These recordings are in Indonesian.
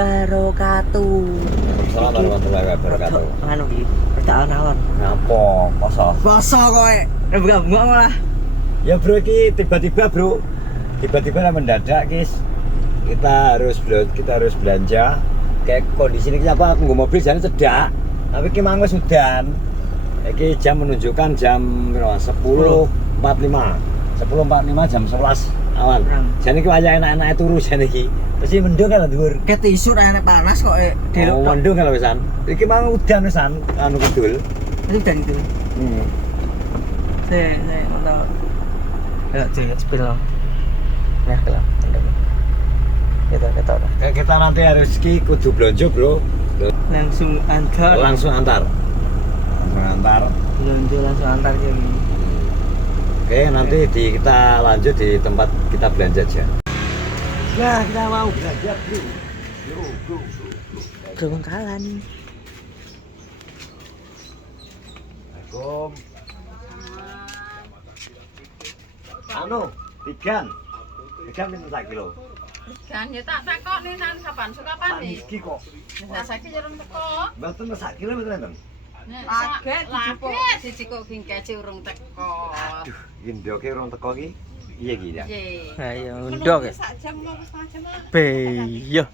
wabarakatuh. Waalaikumsalam warahmatullahi wabarakatuh. Anu iki, pertaan alon. Ngapa? Poso. Poso kowe. Bunga-bunga malah. Ya bro, iki tiba-tiba bro. Tiba-tiba mendadak guys. Kita harus belanja. Kayak kondisi ini apa aku nggak mobil jalan cedak. Tapi ki mang wis udan. Iki jam menunjukkan jam 10.45. 10.45 jam 11 awan. Jane iki wayah enak-enake turu jane iki. Mesti mendung kan dhuwur. Ket isu enek panas kok delok. Oh, mendung kan wisan. Iki mang udan wisan anu kidul. Itu udan itu. Saya mantap. Ya, spill lo. Ya, kelap. Kita nanti harus kudu belanja bro. langsung antar. Langsung antar. Belanja langsung antar ya. Oke, nanti kita lanjut di tempat kita belanja aja. Nah, kita mau belanja bro. Bro. Bro Bengkalan. Assalamualaikum. Anu, tigan minta 1 kilo. Kan ya tak takokne nang kapan sukapan nih. Iki kok. Nah saiki jarang teko. Mboten 1 kilo mboten enten. Laget siji kok kingkece urung teko. Aduh, iki ndoke urung teko iki. Iya iki ya. Ayo ndok. Sak jam mau setengah jam lah. Be, yo.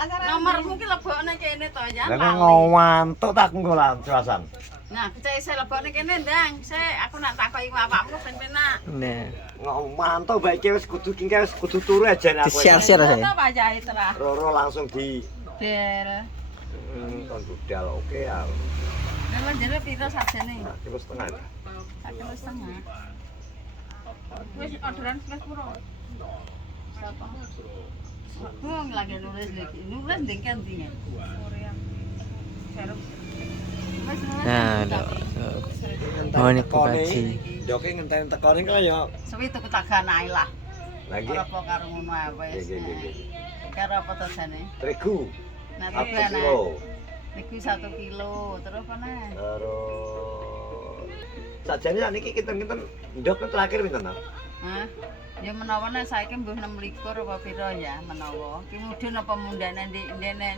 Nomormu ki lebokne kene to ya. Lah ngantuk tak engko lan cuasan. Nah, percaya saya lebokne kene ndang. Aku nak takoki bapakmu ben penak. Nah, Ngantuk bae iki wis kudu turu aja aku. Disiar-siar saya. Apa wayahe terah. Roro langsung di Del. kon budal oke ya. Memang jare piro sajane? 1,5 kilo. 1,5 kilo. Wis orderan wis puro? Siapa? Wong lagi nulis lagi. Nulis ndek kantinge. nah, mau nikmati. Doke ngenteni tekone kok ya. Suwi tuku tagan ae lah. Lagi. Ora apa karo ngono ae wis. Nggih. Karo apa to jane? Terigu. Nah, 1 iki ana. kilo. Iki 1 kilo. Terus apa neh? Terus sajane sak niki kinten-kinten ndok terakhir pinten to? Hah? Ya menawa nek saiki mbuh 26 apa piro ya menawa. Ki mudhun apa mundane ndek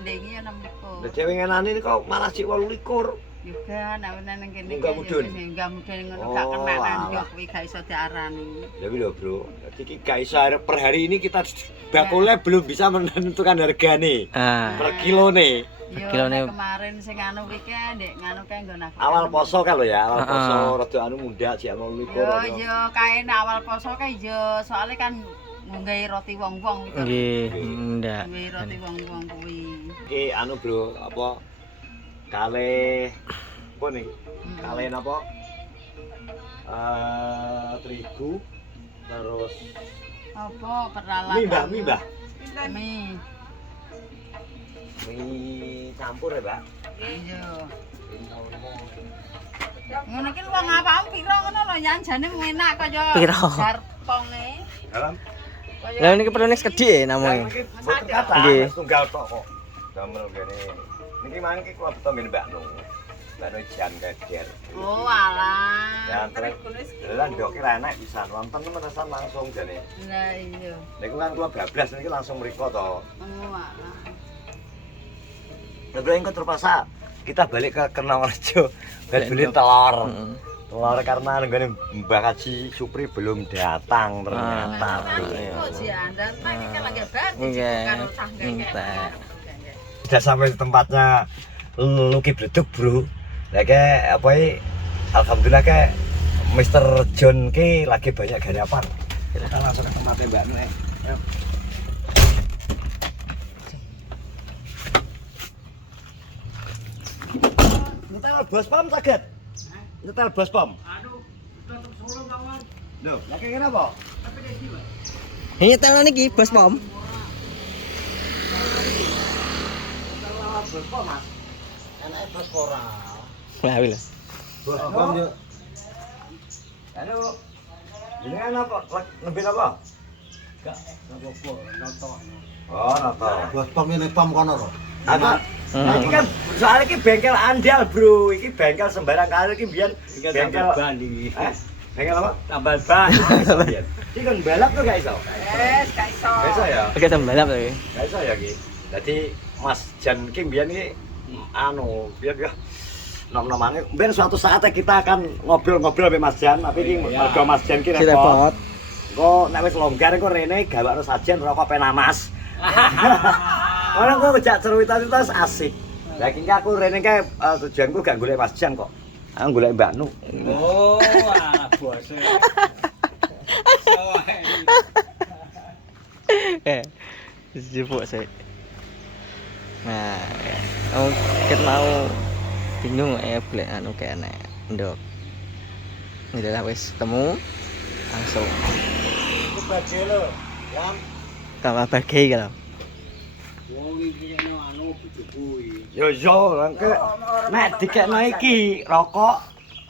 iki ya 26. Lah dhewe ngenani kok malah sik 28. Juga nek nang kene Enggak mudhun. Enggak mudhun ngono gak kena ndok kuwi gak iso diarani. Ya lho bro, jadi iki gak iso per hari ini kita bakulnya belum bisa menentukan hargane per kilone. Yo Kilone- kemarin sing anu kuwi ke ndek nganu kae nggon aku. Awal poso kan lho ya, awal poso rada anu mundak sik 28. Yo kae nek awal poso kae yo soalnya kan nggawe roti wong-wong gitu. Nggih, ndak. Nggawe roti wong-wong kuwi. Iki anu bro, apa kalih apa nih? Kalih napa? Terigu terus Apa peralatan? mie Mie. campur ya, Mbak. Iya. Ngono ki wong awakmu piro ngono lho nyanjane enak kaya Piro? garponge. Dalam Lah niki perlu nek kedhi namanya. niki boten kata, Nggih. wis tunggal tok kok. Damel kene. Niki mangke kula beto ngene Mbak Nung. Mbak Nung jan keder. Oh alah. Ya terus lan ndoke ra enak pisan. Wonten menesan langsung jane. Lah iya. Niku kan kula bablas niki langsung mriko to. Oh alah. Lebreng kok terpaksa kita balik ke Kernawarjo dan beli telur. Telur karena nggone Mbak Haji Supri belum datang ternyata. Kok jiandar tak iki lagi banget Nggih. karo tangga Entek. Sudah sampai di tempatnya Luki Bleduk, Bro. Lah kayak apa alhamdulillah kayak Mr. John ki lagi banyak garapan. Kita langsung ke tempatnya Mbak Nuk. Ayo. Nyetel bos pom saged. Nyetel bos pom. Aduh, tutup Solo kawan. Loh, lah kayak ngene apa? Ini tenan iki bos pom. Bos pom, Mas. Enake bos ora. Lah wis. Bos pom yo. Halo. Ini kan apa? Ngambil apa? Enggak, apa-apa, noto. Oh, noto. Bos pom ini pom kono lho. Apa? Iki kan soalnya iki bengkel andal, Bro. Iki bengkel sembarang kali iki biyen bengkel ban iki. Bengkel apa? Tambal ban. Iki kan balap tuh gak iso. Gak iso. Gak iso ya? Oke, sambalap lagi. Gak iso ya iki. Jadi Mas Jan ki mbiyen iki biar ya nom-nomane ben suatu saat kita akan ngobrol-ngobrol ambek Mas Jan, tapi iki mergo Mas Jan ki repot. Kok nek wis longgar kok rene gawakno sajen rokok penamas. Orang kok ngejak cerita-cerita asik. Lah iki aku rene kae tujuanku gak golek Mas Jan kok. Aku golek Mbak Nu. Oh, bose. Sibuk sih. Nah, aku kan mau bingung boleh kene ndok. Ini lah wis ketemu langsung. Itu bagi lo, Lam. Tambah bagi kalau. Wong iki bojoku iki. Yo rangke nek dikekno iki rokok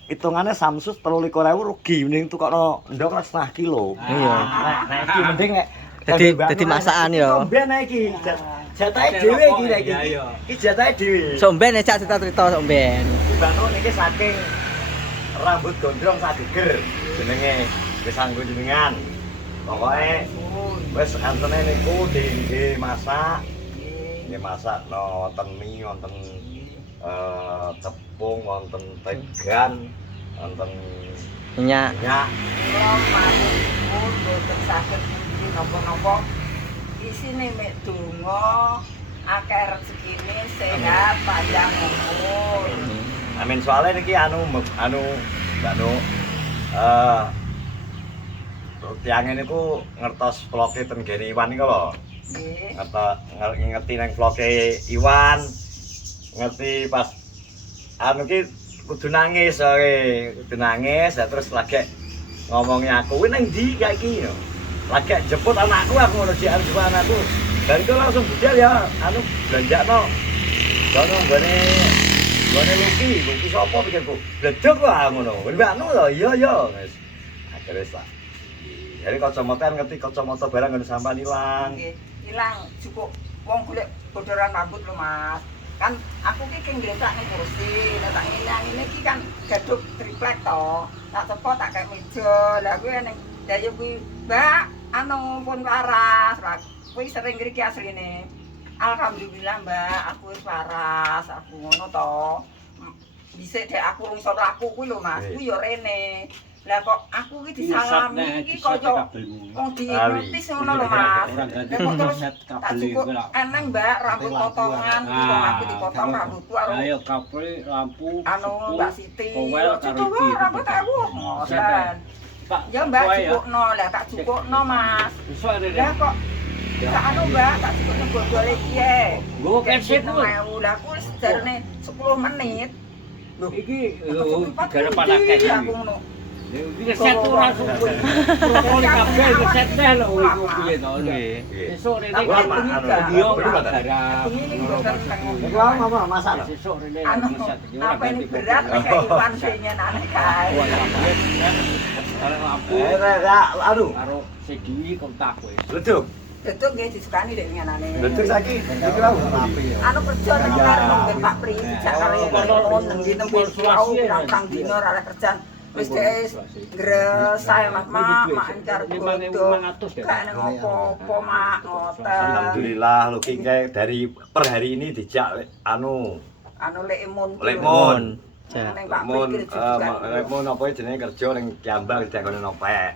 hitungane Samsus 23.000 rugi mending tukokno ndok 1,5 kilo. Iya. Nek iki mending nek Dadi masakan yo. Ben iki jatahe dhewe iki nek iki. Iki jatahe dhewe. Somben cak cerita-cerita somben. Bano niki saking rambut gondrong sak geger jenenge wis anggo jenengan. Pokoke wis antene niku dimasak. Nggih masak wonten mie, wonten tepung, wonten tegan, wonten Minyak. Kalau manipun boten saged napa-napa isine mek donga akeh rezekine sehat panjang umur. Amin soalnya niki Mbak Nu tiange niku ngertos vloge ten Geri Iwan niku lho. Nggih. Ngerti nang vloge Iwan. Ngerti pas ki kudu nangis terus lagi ngomongnya aku nang ndi kayak iki yo. Lagi jemput anakku aku ngono jian juga anakku. Dan itu langsung budal ya belanjakno. Sono gone Luki sapa pikirku. Bledok lah ngono. Mbak Nu lho iya wis. Akhire lah. Jadi kacamata ngerti kacamata barang ngono sampean ilang. Nggih, ilang cukup wong golek bodoran rambut lho Mas. Kan aku ki keng ngletak ning kursi, nek tak ngene iki kan gaduk triplek to. Tak cepot tak kek meja. Lah kuwi ning daya kuwi, Mbak, pun waras. Lah kuwi sering ngriki asline. Alhamdulillah, Mbak, aku wis waras, aku ngono to. Dhisik dek aku rung iso mlaku kuwi lho Mas, kuwi yo rene. Lah kok aku ki disalami iki kaya wong dihipnotis ngono lho Mas. Lah kok terus tak cukup eneng Mbak rambut potongan wong aku dipotong rambutku karo Ayo kabel lampu. Mbak Siti. Kowel karo iki. Rambut aku. Ngoten. Ya Mbak cukupno, lah tak cukupno Mas. Besok rene. Lah kok tak Mbak tak cukupno bol-bole iki e. Nggo kesip ku. Lah aku wis jarene 10 menit. Iki gara panake iki. Aku ngono. Iki set ora suwe. Protokol kabeh set teh lho iku piye to. Besok rene yo garam. Iku mama masak lho. Besok rene set yo Apa ini berat nek Iwan senya aneh kae. Kalau lampu karo sedhi kontak wis. Leduk. Betul nggih disukani dek ngenane. Leduk saiki. Iki lho rapi ya. Kerja nang karo Pak Pri dijak karo nang di tempat sulau pirang dino ora kerjaan. Wis gresah mak ancar bodo. Gak ngopo-opo mak ngoten. Alhamdulillah Luki dari per hari ini dijak Lekmun. Lekmun apa jenenge kerja ning Kiambang dikone nopek.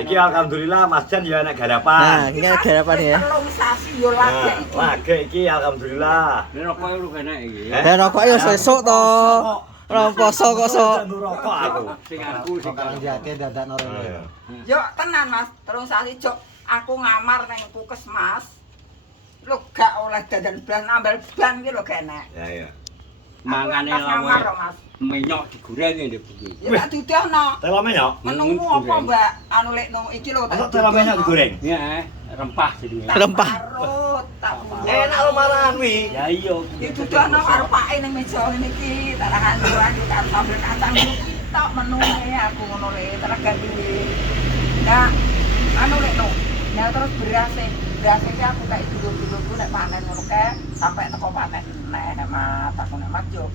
Iki alhamdulillah Mas Jan ya enak garapan. Nah, ini garapan ya. Telung sasi yo lagi iki. Lagi iki alhamdulillah. Rokoke lu kene iki. Dan rokok yo sesuk to. Ora poso kok sok. Rokok aku. Sing aku sing Jake dadakno rene. Yo tenan Mas, telung sasi jok aku ngamar ning Puskesmas. Lho gak oleh dadan blan ambal ban iki lho genek. Ya ya. mangane ngamar lawe. Mas. Menyok digoreng ngene Bu. Ya tak dudohno. Telome yo. Menunggu apa Mbak? Lekno iki lho Masa telome yo digoreng. Ya, rempah jenenge. Rempah. Tak Enak lho marahan wi. Ya iya. Ditudohno karo pake ning meja ngene iki, tak kanduran karo sambel kacang iki tok menune aku ngono le, tenaga dhewe. Nah, lekno. Nah terus beras iki aku kayak dulur-dulurku nek panen ngono kae sampai teko panen neh mat aku nek mat yo.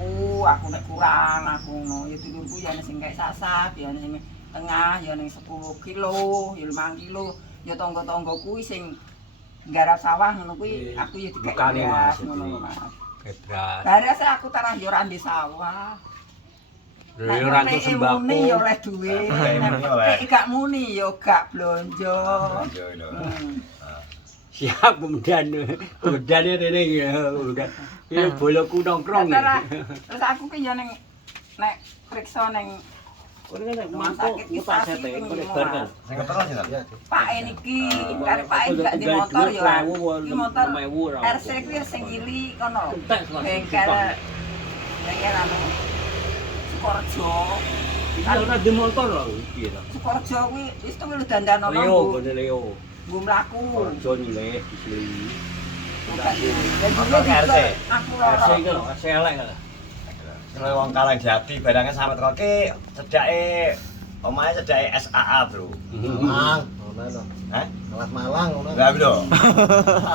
Aku nek kurang aku ngono ya dulurku ya sing kayak sasak, ya sing tengah, ya ning 10 kilo, ya 5 kilo, ya tangga-tangga kuwi sing garap sawah ngono kuwi aku ya dikek Bukane, Mas, ngono jadi. Mas. Kebrat. Barese aku tarah yo ora ndek sawah. Lha yo ora entuk sembako. Muni yo oleh duit. Muni oleh. Nek gak muni yo gak blonjo. Yo lho. Siap kemudian rene ya udah. Ini boloku nongkrong ya. Terus aku ki yo ning nek priksa ning Kowe nek rumah mangkok sakit ki tak sasi sete ping kowe lima. bar kan. Sing ketara sinten? Pak niki kare Pak gak di motor yo. Iki motor RC kuwi sing cilik kono. Bengkel anu Sukorejo. Iya ora di motor lho piye to. Sukorejo kuwi wis tuh lu dandano Leo gone Leo. nggo mlaku. Korjo nyilih disili. Motor RC. Aku RC loro. iki lho, RC elek lho. Sing wong Kalang Jati barangnya sampe teko ki cedake omahe cedake SAA, Bro. Malang, ngono lho. Hah? Kelas Malang ngono. Lah lho.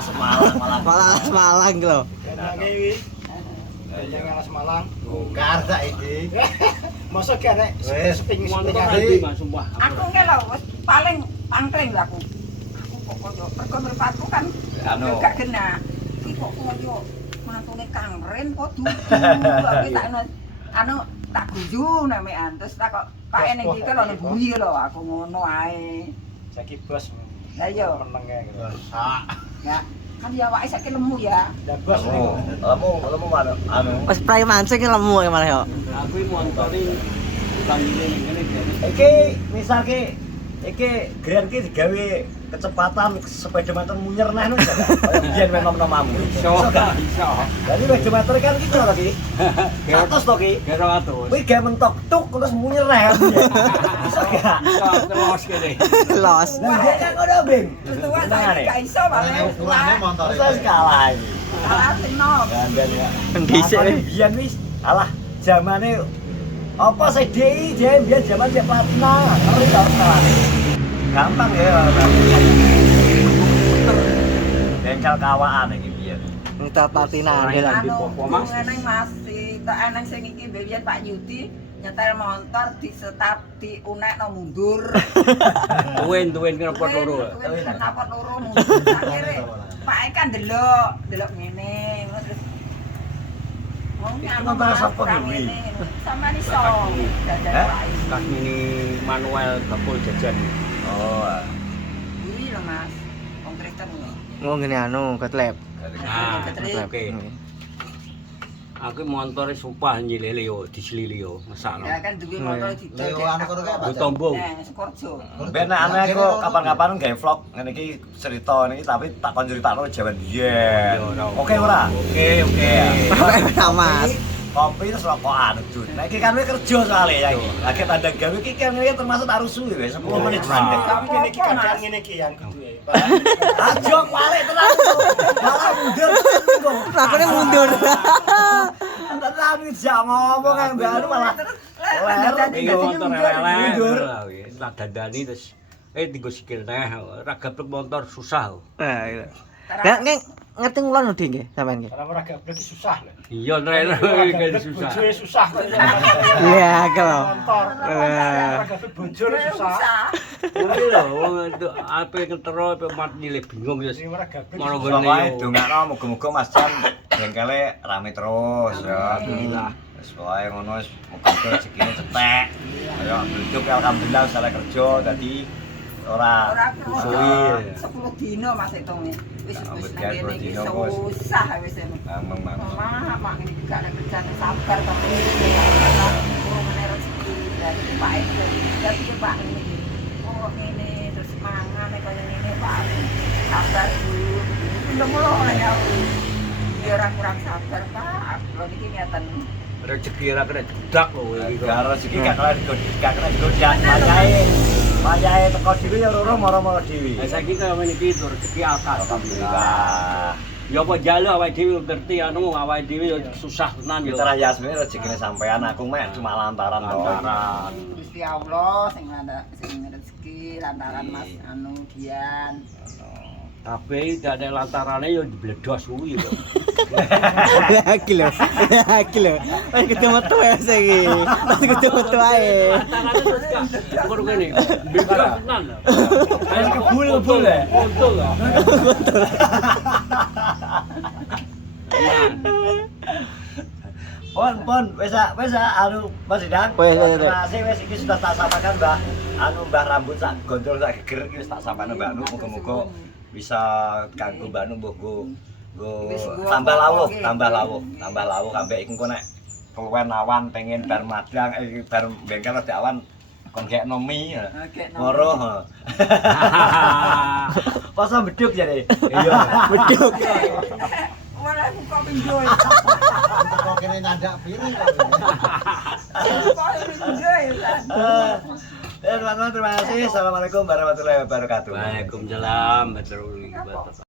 Semarang malah. Malah Malang lho. Kelas Malang. Bongkar saiki. Masa kene Wis Motor sepingin andi Mas sumpah. Aku nge lho wis paling pangkring lho aku. Aku kok koyo mergo mripatku kan Anu. gak genah. Iki kok koyo mantune Kang Ren kok dudu. Aku tak anu tak guyu namean terus tak kok Pak ning iki lho ning buri lho aku ngono ae. saiki bos Lah iya. menenge gitu. sak. Ya kan ya awake saiki lemu ya. Lah bos Lemu mana? Anu. Pas prai mancing ki lemu ya malah yo. Aku iki motor iki bukan ngene jane. Iki misalke iki grand ki digawe kecepatan sepeda motor munyer neh ngono ya. Kaya biyen men nom-nomamu. Iso gak iso. Jadi sepeda motor kan iki to ki. 100 to ki. Karo atus. Kuwi gawe mentok tuk terus munyer neh. Iso gak? Iso terus kene. Los. Lah dia kan ngono, Bing. Tua saiki gak iso malah Ukurane motor Terus kalah iki. salah senop. Gandan ya. Dhisik Apa biyen wis alah zamane apa CDI biyen zaman dia platina. Ngerti ta salah. Gampang ya. Bengkel kawaan iki biyen. Entar patina lho. Anu eneng masih tak eneng sing iki biyen Pak Yudi nyetel motor di start di unekno mundur. Tuwin kena pot loro. Kenapa loro mundur akhire Pak kan delok ngene terus wong motor sapa ki? Sama iso dadak Hah? wae. Kas mini manual kapul jajan. Oh. Buri lho Mas. Wong Kristen lho. Ngomong gini anu ketlep. Ah, Ketlep. oke. Aku montore sumpah nyilih Leo disilili yo, mesakno. Ya kan duwe motor di Leo anu kono kae Ku tombo. Sukorejo. Ben nek ane aku kapan-kapan gawe vlog ngene iki cerita niki tapi tak kon critakno jaman biyen. Oke ora? Oke. Oke, Mas. Kopi terus rokokan Jun. Nek iki kan kowe kerja soalé ya iki. Lagi tandang gawe iki kan iki termasuk tak rusuh ya 10 menit mandek. tapi kene iki kadang ngene iki yang kudu ya. Ajo balik tenan. Malah mundur kok. Lakone mundur. Tenan iki jak ngomong yang baru malah Iki motor elek. mundur. Tak dandani terus digo sikil neh, ora gablek motor susah. Nah, iya. Nek ngerti ngulon lho nggih sampean nggih. Karena ora gablek iki susah lho. Iya nek susah. Bojone susah kok. Iya, kalau. Motor. Ora gablek bojone susah. Kuwi lho untuk ape ketero ape mat nyilih bingung ya. Sing ora gablek. Ngono Pokoke ngene. dongakno muga-muga Mas Jan bengkele rame terus ya. Alhamdulillah. Wis pokoke ngono wis muga-muga rezekine cetek. Ayo bluduk alhamdulillah salah kerja dadi ora suwi 10 dino Mas hitunge. Wis nang kene iki susah wis ene. Mamang. Mama mak iki gak ada kerjaan sabar tapi ngene rezeki dari Pak iki. Dadi Pak ini. Oh ngene terus mangan kaya ngene Pak. Sabar dulu. Ndang mulo oleh ya. Biar ora kurang sabar Pak. Kulo iki niatan Rezeki ora kena jedak lho iki. Karo rezeki gak kena digodan mayahe teko dhewe ya loro moro-moro dhewe. Lah saiki kaya ngene iki rezeki akal. Alhamdulillah. Ya apa jalo awake dhewe ngerti anu awake dhewe ya susah tenan ya. Kita ya sebenarnya rezekine sampean aku mek cuma lantaran to. Gusti Allah sing rezeki lantaran Mas anu Dian. Kabeh dene lantarane yo dibledos kuwi lho. Lagi lho. Wis ketemu tuh ya saiki. Wis ketemu tuh ae. Lantarane terus gak ngono kene. Bebas tenan lho. Ayo kebul ya. Untul lho. Pon, wis anu Mas Didang. Wis. Terima kasih wis iki sudah tak sampaikan Mbah. Anu Mbah rambut sak gondrong sak geger iki wis tak sampaikan Mbah Nu muga-muga bisa kanggo Mbah Nu nggo tambah lawuh kabeh iku engko nek keluwen awan pengen bar madang bar bengkel ada awan kon gekno mie. Moro. Pasang beduk jare. Iya, beduk. Malah kok pinjol. Kok kene nyandak piring kok. Kok pinjol kan. Teman-teman terima kasih. Assalamualaikum warahmatullahi wabarakatuh. Waalaikumsalam warahmatullahi wabarakatuh.